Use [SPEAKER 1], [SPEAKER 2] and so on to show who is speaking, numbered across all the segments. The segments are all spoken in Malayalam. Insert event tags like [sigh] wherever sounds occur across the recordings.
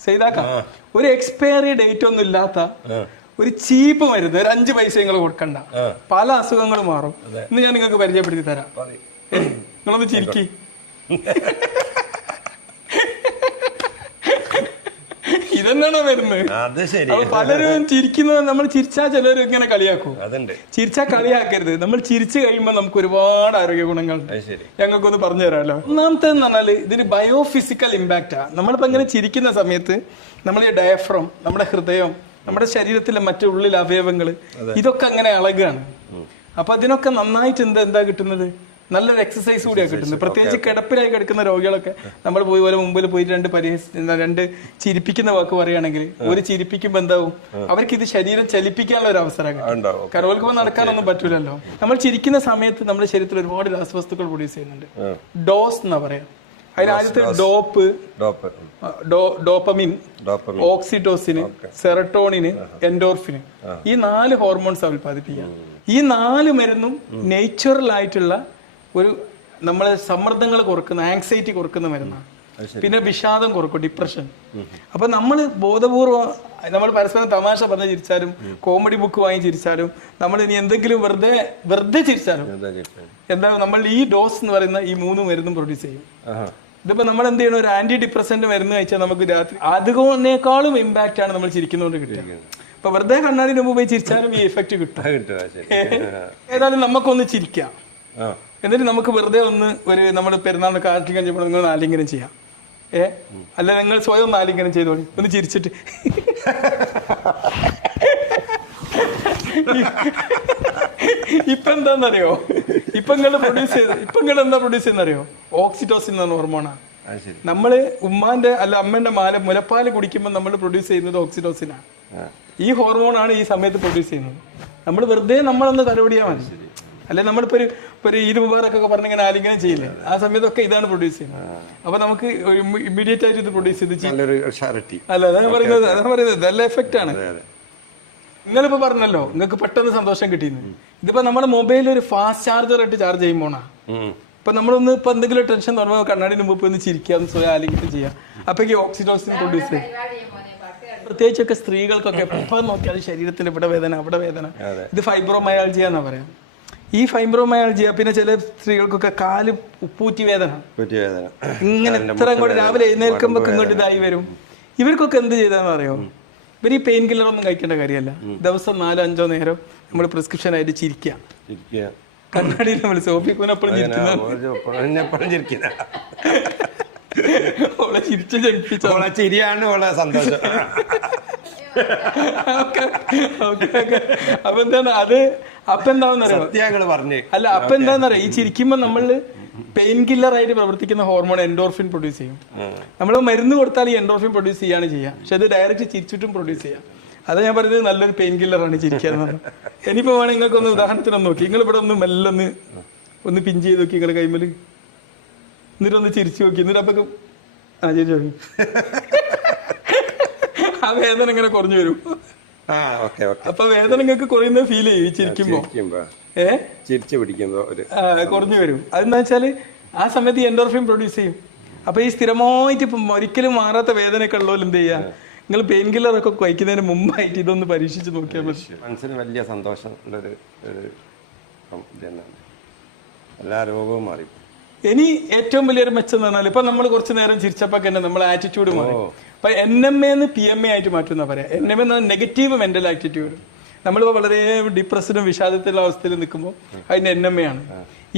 [SPEAKER 1] ചെയ്താക്കാം ഒരു എക്സ്പയറി ഡേറ്റ് ഒന്നും ഇല്ലാത്ത ഒരു ചീപ്പ് മരുന്ന് ഒരു അഞ്ച് പൈസ നിങ്ങൾ കൊടുക്കണ്ട പല അസുഖങ്ങളും മാറും. ഇന്ന് ഞാൻ നിങ്ങൾക്ക് പരിചയപ്പെടുത്തി തരാം. നിങ്ങളൊന്ന് ചിരിക്കി. [laughs] ഇതെന്നാണോ വരുന്നത്?
[SPEAKER 2] അത് ശരി.
[SPEAKER 1] പലരും ചിരിക്കുന്നത് നമ്മൾ ചിരിച്ചാ ചിലർ ഇങ്ങനെ കളിയാക്കും.
[SPEAKER 2] അതുണ്ട്.
[SPEAKER 1] ചിരിച്ചാ കളിയാക്കരുത്. നമ്മൾ ചിരിച്ചു കഴിയുമ്പോൾ നമുക്ക് ഒരുപാട് ആരോഗ്യ
[SPEAKER 2] ഗുണങ്ങൾ
[SPEAKER 1] ഞങ്ങൾക്കൊന്ന് പറഞ്ഞു തരാമല്ലോ ഒന്നാമത്തെ എന്ന് പറഞ്ഞാൽ ഇതിന് ബയോഫിസിക്കൽ ഇമ്പാക്റ്റാ നമ്മളിപ്പോ ഇങ്ങനെ ചിരിക്കുന്ന സമയത്ത് നമ്മൾ ഈ ഡയഫ്രം നമ്മുടെ ഹൃദയം നമ്മുടെ ശരീരത്തിലെ മറ്റു ഉള്ളിൽ അവയവങ്ങൾ ഇതൊക്കെ അങ്ങനെ അളകാണ്. അപ്പൊ അതിനൊക്കെ നന്നായിട്ട് എന്താ എന്താ കിട്ടുന്നത്? നല്ലൊരു എക്സസൈസ് കൂടിയാണ് കിട്ടുന്നത് പ്രത്യേകിച്ച് കിടപ്പിലായി കിടക്കുന്ന രോഗികളൊക്കെ നമ്മൾ പോയി പോലെ മുമ്പിൽ പോയിട്ട് രണ്ട് പരിഹസ രണ്ട് ചിരിപ്പിക്കുന്ന വാക്ക് പറയുകയാണെങ്കിൽ ഒരു ചിരിപ്പിക്കുമ്പോൾ എന്താവും? അവർക്ക് ഇത് ശരീരം ചലിപ്പിക്കാനുള്ള ഒരു അവസരം
[SPEAKER 2] ഉണ്ടാവും.
[SPEAKER 1] കരോൽക്കുമ്പോൾ നടക്കാനൊന്നും പറ്റൂലല്ലോ. നമ്മൾ ചിരിക്കുന്ന സമയത്ത് നമ്മുടെ ശരീരത്തിൽ ഒരുപാട് രാസവസ്തുക്കൾ പ്രൊഡ്യൂസ് ചെയ്യുന്നുണ്ട്. ഡോസ് എന്നാ പറയാം. അതിൽ ആദ്യത്തെ ഡോപ്പ്. ഡോപ്പമിൻ.
[SPEAKER 2] ഓക്സിഡോസിന്
[SPEAKER 1] ഓക്സിറ്റോസിന് സെറട്ടോണിന് എൻഡോർഫിന്. ഈ നാല് ഹോർമോൺസ് ഉൽപ്പാദിപ്പിക്കുക. ഈ നാല് മരുന്നും നേച്ചുറൽ ആയിട്ടുള്ള ഒരു നമ്മളെ സമ്മർദ്ദങ്ങൾ കുറക്കുന്ന ആങ്സൈറ്റി കുറക്കുന്ന മരുന്നാണ് പിന്നെ വിഷാദം കുറക്കും ഡിപ്രഷൻ അപ്പൊ നമ്മൾ ബോധപൂർവം നമ്മൾ പരസ്പരം തമാശ പറഞ്ഞ് ചിരിച്ചാലും കോമഡി ബുക്ക് വാങ്ങി ചിരിച്ചാലും നമ്മൾ ഇനി എന്തെങ്കിലും വെറുതെ വെറുതെ ചിരിച്ചാലും
[SPEAKER 2] എന്താ
[SPEAKER 1] നമ്മൾ ഈ ഡോസ് എന്ന് പറയുന്ന ഈ മൂന്ന് മരുന്നും പ്രൊഡ്യൂസ് ചെയ്യും. ഇതിപ്പോ നമ്മൾ എന്ത് ചെയ്യണം? ഒരു ആന്റി ഡിപ്രസന്റ് മരുന്ന് കഴിച്ചാൽ നമുക്ക് രാത്രി അതുകൊണ്ടേക്കാളും ഇമ്പാക്റ്റ് ആണ് നമ്മൾ ചിരിക്കുന്നതുകൊണ്ട് കിട്ടുക. അപ്പൊ വെറുതെ കണ്ണാടിന് മുമ്പ് പോയി ചിരിച്ചാലും ഈ എഫക്റ്റ് കിട്ടും. ഏതായാലും നമുക്കൊന്ന് ചിരിക്കാം. എന്നിട്ട് നമുക്ക് വെറുതെ ഒന്ന് ഒരു നമ്മൾ പെരുന്നാളിന് കാർത്തികം ചെയ്യുമ്പോൾ നിങ്ങൾ ആലിംഗനം ചെയ്യാം. ഏ? അല്ല നിങ്ങൾ സ്വയം ഒന്ന് ആലിംഗനം ചെയ്തോളി ഒന്ന് ചിരിച്ചിട്ട്. ഇപ്പൊ എന്താന്നറിയോ? ഇപ്പൊ നിങ്ങൾ പ്രൊഡ്യൂസ് ചെയ്ത് ഇപ്പൊ നിങ്ങൾ എന്താ പ്രൊഡ്യൂസ് ചെയ്യുന്നറിയോ? ഓക്സിറ്റോസിൻ എന്ന് ഹോർമോണാണ് നമ്മൾ ഉമ്മാന്റെ അല്ല അമ്മന്റെ മാല മുലപ്പാൽ കുടിക്കുമ്പോൾ നമ്മൾ പ്രൊഡ്യൂസ് ചെയ്യുന്നത്
[SPEAKER 2] ഓക്സിറ്റോസിനാണ്
[SPEAKER 1] ഈ ഹോർമോണാണ് ഈ സമയത്ത് പ്രൊഡ്യൂസ് ചെയ്യുന്നത്. നമ്മൾ വെറുതെ നമ്മളൊന്ന് തലപിടിയാൽ മതി. അല്ലെ നമ്മളിപ്പോ ഒരു ഇപ്പൊ ഒരു ഈദ് മുബാറക്കൊക്കെ പറഞ്ഞിങ്ങനെ ആലിംഗനം ചെയ്യില്ലേ? ആ സമയത്തൊക്കെ ഇതാണ് പ്രൊഡ്യൂസ് ചെയ്യുന്നത്. അപ്പൊ നമുക്ക് ഇമ്മീഡിയറ്റ് ആയിട്ട് ഇത് പ്രൊഡ്യൂസ് ചെയ്ത് അല്ല അതാണ് പറയുന്നത് അതാണ് പറയുന്നത്. നല്ല എഫക്റ്റ് ആണ്.
[SPEAKER 2] അതെ അതെ.
[SPEAKER 1] നിങ്ങളിപ്പോ പറഞ്ഞല്ലോ നിങ്ങൾക്ക് പെട്ടെന്ന് സന്തോഷം കിട്ടിയെന്ന്. ഇതിപ്പോ നമ്മുടെ മൊബൈലിൽ ഒരു ഫാസ്റ്റ് ചാർജർ ആയിട്ട് ചാർജ് ചെയ്യുമ്പോണാ. ഇപ്പൊ നമ്മളൊന്ന് ഇപ്പൊ എന്തെങ്കിലും ടെൻഷൻ തുടങ്ങുമ്പോൾ കണ്ണാടി മുമ്പ് ഒന്ന് ചിരിക്കുക ഒന്ന് സ്വയം ആലിംഗിട്ട് ചെയ്യാം. അപ്പൊ ഈ ഓക്സിഡോസിൻ പ്രൊഡ്യൂസ് ചെയ്യും. പ്രത്യേകിച്ചൊക്കെ സ്ത്രീകൾക്കൊക്കെ എപ്പോൾ നോക്കിയാൽ ശരീരത്തിൽ ഇവിടെ വേദന അവിടെ വേദന. ഇത് ഫൈബ്രോമയാൾജിയ എന്നാ പറയാം. ഈ ഫൈബ്രോമയാൾജിയ പിന്നെ ചില സ്ത്രീകൾക്കൊക്കെ കാൽ ഉപ്പൂറ്റി വേദന ഇങ്ങനെ എത്ര അങ്ങോട്ട് രാവിലെ എഴുന്നേൽക്കുമ്പോ ഇങ്ങോട്ട് ഇതായി വരും. ഇവർക്കൊക്കെ എന്ത് ചെയ്താന്ന് അറിയോ? ഇവർ ഈ പെയിൻ കില്ലർ ഒന്നും കഴിക്കേണ്ട കാര്യമല്ല. ദിവസം നാലോ അഞ്ചോ നേരം നമ്മൾ പ്രിസ്ക്രിപ്ഷൻ ആയിട്ട് ചിരിക്കുക കണ്ണാടിയിൽ നമ്മൾ സോഫിക്കൂനെ എപ്പോഴും ചിരിക്കുന്ന
[SPEAKER 2] എപ്പോഴും ചിരിക്കുന്ന
[SPEAKER 1] അവളെ ചിരിച്ച് ജനിപ്പിച്ച.
[SPEAKER 2] ഓളെ ചിരിയാണ് ഓളെ സന്തോഷം.
[SPEAKER 1] Okay okay okay. അപ്പൊ എന്താണ്? അത് അപ്പൊ എന്താണെന്നറിയോ
[SPEAKER 2] സത്യങ്ങൾ പറഞ്ഞു.
[SPEAKER 1] അല്ല അപ്പൊ എന്താണെന്നറിയോ ഈ ചിരിക്കുമ്പോ നമ്മൾ പെയിൻ കില്ലർ ആയിട്ട് പ്രവർത്തിക്കുന്ന ഹോർമോൺ എൻഡോർഫിൻ പ്രൊഡ്യൂസ് ചെയ്യും. നമ്മൾ മരുന്ന് കൊടുത്താൽ ഈ എൻഡോർഫിൻ പ്രൊഡ്യൂസ് ചെയ്യാണ് ചെയ്യാ പക്ഷെ അത് ഡയറക്റ്റ് ചിരിച്ചിട്ടും പ്രൊഡ്യൂസ് ചെയ്യാം. അത് ഞാൻ പറയുന്നത് നല്ലൊരു പെയിൻ കില്ലറാണ് ചിരിക്കാന്ന് പറഞ്ഞത് ഇനിയിപ്പോ വേണം നിങ്ങൾക്ക് ഒന്ന് ഉദാഹരണത്തിനൊന്ന് നോക്കി. നിങ്ങൾ ഇവിടെ ഒന്ന് മെല്ലെ ഒന്ന് ഒന്ന് പിഞ്ച് ചെയ്ത് നോക്കി. നിങ്ങളുടെ കൈമൽ എന്നിട്ട് ഒന്ന് ചിരിച്ചു നോക്കി. എന്നിട്ട് അപ്പൊ ആ ചിരിച്ചു നോക്കി. ആ വേദന ഇങ്ങനെ കുറഞ്ഞു വരും. അപ്പൊ വേദന നിങ്ങൾക്ക് കുറയുന്ന ഫീൽ ചെയ്യും ചിരിക്കുമ്പോ.
[SPEAKER 2] ചിരിക്കുമ്പോ.
[SPEAKER 1] ഏ?
[SPEAKER 2] ചിരിച്ചു പിടിക്കുമ്പോ
[SPEAKER 1] കുറഞ്ഞു വരും. അതെന്താ വെച്ചാൽ ആ സമയത്ത് എൻഡോർഫിൻ പ്രൊഡ്യൂസ് ചെയ്യും. അപ്പൊ ഈ സ്ഥിരമായിട്ട് ഇപ്പം ഒരിക്കലും മാറാത്ത വേദനയൊക്കെ ഉള്ളവർ എന്ത് ചെയ്യാ? നിങ്ങൾ പെയിൻ കില്ലർ ഒക്കെ കഴിക്കുന്നതിന് മുമ്പായിട്ട് ഇതൊന്ന് പരീക്ഷിച്ച് നോക്കിയാൽ മതി.
[SPEAKER 2] മനസ്സിന് വലിയ സന്തോഷം ഉള്ളൊരു എല്ലാ രോഗവും മാറി.
[SPEAKER 1] ഇനി ഏറ്റവും വലിയൊരു മെച്ചം എന്ന് പറഞ്ഞാൽ ഇപ്പൊ നമ്മൾ കുറച്ച് നേരം ചിരിച്ചപ്പോ തന്നെ നമ്മളെ ആറ്റിറ്റ്യൂഡ് മാറി. അപ്പൊ എൻ എം എന്ന് പി എം എ ആയിട്ട് മാറ്റുന്ന പറയാം. എൻ എം എന്ന് നെഗറ്റീവ് മെന്റൽ ആറ്റിറ്റ്യൂഡ് നമ്മളിപ്പോ വളരെ ഡിപ്രസ്ഡും വിഷാദത്തിലുള്ള അവസ്ഥയിൽ നിൽക്കുമ്പോൾ അതിന്റെ എൻ എം എ ആണ്.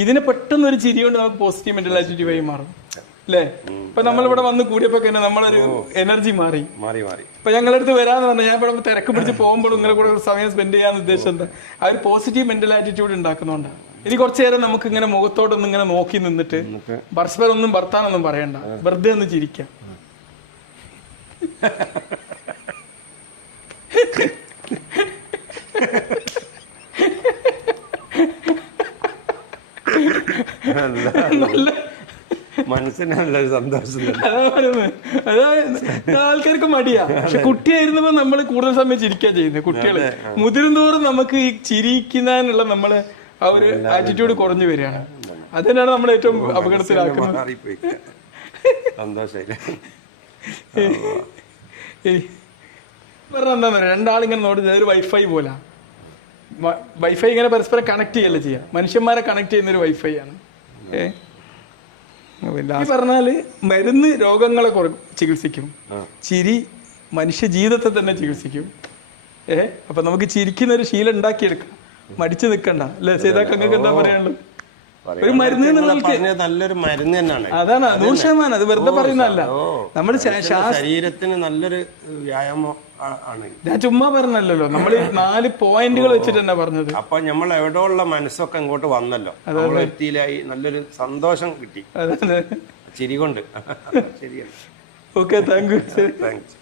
[SPEAKER 1] ഇതിന് പെട്ടെന്ന് ഒരു ചിരി കൊണ്ട് നമുക്ക് പോസിറ്റീവ് മെന്റൽ ആറ്റിറ്റ്യൂഡ് ആയി മാറും. അല്ലേ? ഇപ്പൊ നമ്മളിവിടെ വന്ന് കൂടിയപ്പോ തന്നെ നമ്മളൊരു എനർജി മാറി.
[SPEAKER 2] മാറി മാറി.
[SPEAKER 1] ഇപ്പൊ ഞങ്ങളടുത്ത് വരാന്ന് പറഞ്ഞാൽ ഞാൻ ഇവിടെ തിരക്ക് പിടിച്ച് പോകുമ്പോൾ നിങ്ങളെ കൂടെ സമയം സ്പെൻഡ് ചെയ്യാന്ന് ഉദ്ദേശം എന്താ? ആ ഒരു പോസിറ്റീവ് മെന്റൽ ആറ്റിറ്റ്യൂഡ് ഉണ്ടാക്കുന്നുണ്ടാണ് ഇനി കുറച്ചു നേരം നമുക്ക് ഇങ്ങനെ മുഖത്തോടൊന്നും ഇങ്ങനെ നോക്കി നിന്നിട്ട് പരസ്പരം ഒന്നും വർത്താനൊന്നും പറയണ്ട. വെറുതെ ഒന്ന് ചിരിക്കാം. [laughs] നല്ല
[SPEAKER 2] മനസ്സിന് നല്ലൊരു സന്തോഷം
[SPEAKER 1] അതായത് ആൾക്കാർക്ക് മടിയാ. പക്ഷെ കുട്ടിയായിരുന്നപ്പോ നമ്മൾ കൂടുതൽ സമയം ചിരിക്കാൻ ചെയ്യുന്നത് കുട്ടികൾ. മുതിരും തോറും നമുക്ക് ഈ ചിരിക്കുന്നതിനുള്ള നമ്മൾ ആ ഒരു ആറ്റിറ്റ്യൂഡ് കുറഞ്ഞു വരികയാണ്. അത് തന്നെയാണ് നമ്മൾ ഏറ്റവും അപകടത്തിലാക്കുന്നത്.
[SPEAKER 2] മാറിപ്പോയി. [laughs] [laughs] സന്തോഷായില്ലേ
[SPEAKER 1] എന്താ പറയുക രണ്ടാളിങ്ങനെ നോടി ഒരു വൈഫൈ പോലെ. വൈഫൈ ഇങ്ങനെ പരസ്പരം കണക്ട് ചെയ്യല്ലേ ചെയ്യാം? മനുഷ്യന്മാരെ കണക്ട് ചെയ്യുന്ന ഒരു വൈഫൈ ആണ്. ഏ? ഈ പറഞ്ഞാൽ മരുന്ന് രോഗങ്ങളെ ചികിത്സിക്കും. ചിരി മനുഷ്യ ജീവിതത്തെ തന്നെ ചികിത്സിക്കും. ഏ? അപ്പൊ നമുക്ക് ചിരിക്കുന്ന ഒരു ശീലം ഉണ്ടാക്കിയെടുക്കാം. മടിച്ചു നിൽക്കണ്ട അല്ലേ? ചെയ്താൽ നിങ്ങൾക്ക് എന്താ പറയാനുള്ളത്? ഒരു മരുന്ന്
[SPEAKER 2] നല്ലൊരു മരുന്ന് തന്നെയാണ്.
[SPEAKER 1] അതാണ് നൂറ് ശതമാനം അത് വെറുതെ പറയുന്നതല്ല.
[SPEAKER 2] നമ്മുടെ ശരീരത്തിന് നല്ലൊരു വ്യായാമം ആണ്.
[SPEAKER 1] ഞാൻ ചുമ്മാ പറഞ്ഞല്ലോ നമ്മൾ നാല് പോയിന്റുകൾ വെച്ചിട്ട് തന്നെ പറഞ്ഞത്?
[SPEAKER 2] അപ്പൊ നമ്മൾ എവിടെ ഉള്ള മനസ്സൊക്കെ ഇങ്ങോട്ട് വന്നല്ലോ. വ്യക്തിയിലായി നല്ലൊരു സന്തോഷം കിട്ടി. ചിരി കൊണ്ട് [laughs] ശരിയാണ്.
[SPEAKER 1] Okay thank you
[SPEAKER 2] thanks